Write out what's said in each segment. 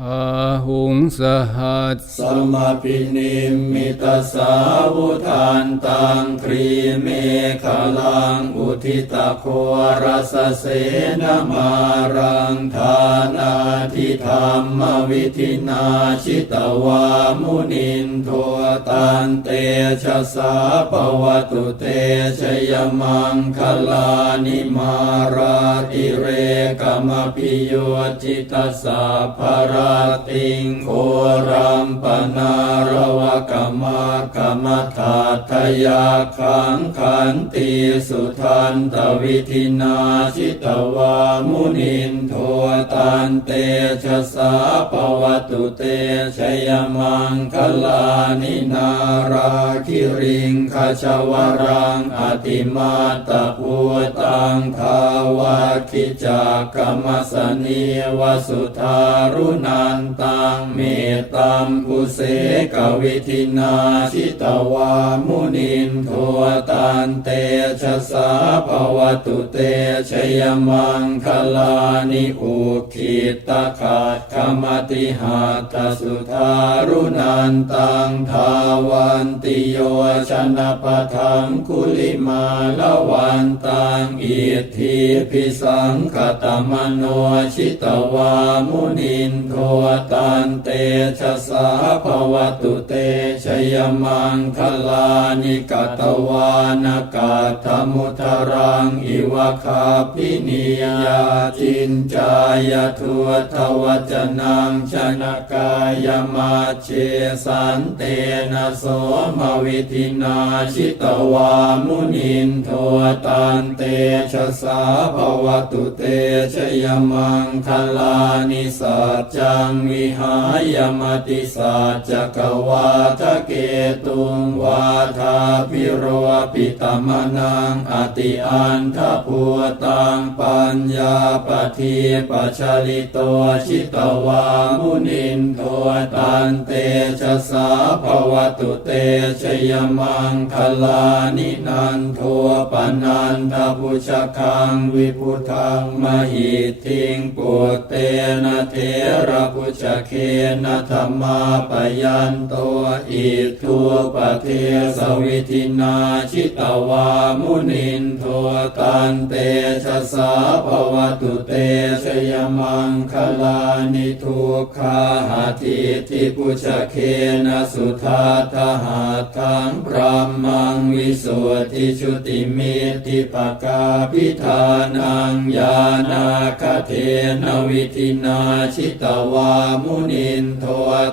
พาหุงสหัสสมปินิมิตาสาวุทานตังครีเมฆลังอุทิตโครสเสนมารัง ทิธรรมวิธินาชิตวามุนินโทตันเตชะสาปวตุเตชยมังคลานิมาราติเรกมพิโยจิตสสะภราติงโครัมปนารวก มากรรมถาทยาขังขันติสุทันตวิธินาชิตวามุนินโทตันเตชะสาปวตุเตชยมังคลานินาราคิริงขชวรังอติมาตะพูตังทาวาคิจากรรมสนีวสุธารุนันตังเมตตัมกุเสกวิธินาชิตวามุนินโทตันเตชะสาภวตุเตชยมังคลานิอุคิตะขาดคมติหาตสุธารุนันตังทาวันติโยชนะปะทังคุลิมาละวันตังอิทธิพิสังคตมโนชิตวามุนินโทตันเตชะสาภวตุเตชยยมังคลานิกตวานากาธมุทรังอิวะคาปินิยาจินจายทุทวจนังชนะกายมาเชสันเตนะโสมวิธินาชิตวามุนินโทตันเตชะสาภวตุเตชยมังคลานิสัจจังวิหายมติสัจจกวาทเกตุงวาทาพิโรปิตมนังอติอันทภูตังปัญญาปทีปัชลิโตชิตวามุนินโทตันเตชะสาภวตุเตชยมังคลานินันโทปนันทพุชคังวิพุทังมหิทิงปุเตนะเทระพุชเคนะธรรมาปยันโตอิทุปเทสวิทินาชิตวามุนินโท ตันเตชะสาภวตุเตชยมังคลานิทุกขาหาทิทิพุชเคนะสุทาทหาทังพระมังวิสุทธิชุติมิติปกาพิธานังญาณาคเทนวิธินาชิตวามุนินโท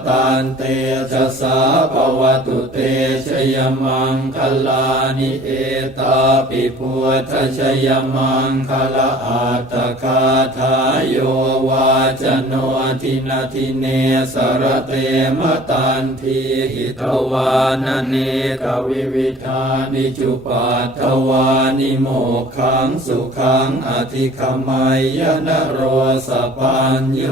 ตันเตชะสาภวตุเตชยมังคลานิเอตาปิพุทธชยมังคลาอัตตคาทายโยวาจโนทินาทิเนสรเตมตันทีหิตวานเนกวิวิธานิจุปัตวานิโมขังสุขังอธิคมัยยนโรสปัญโย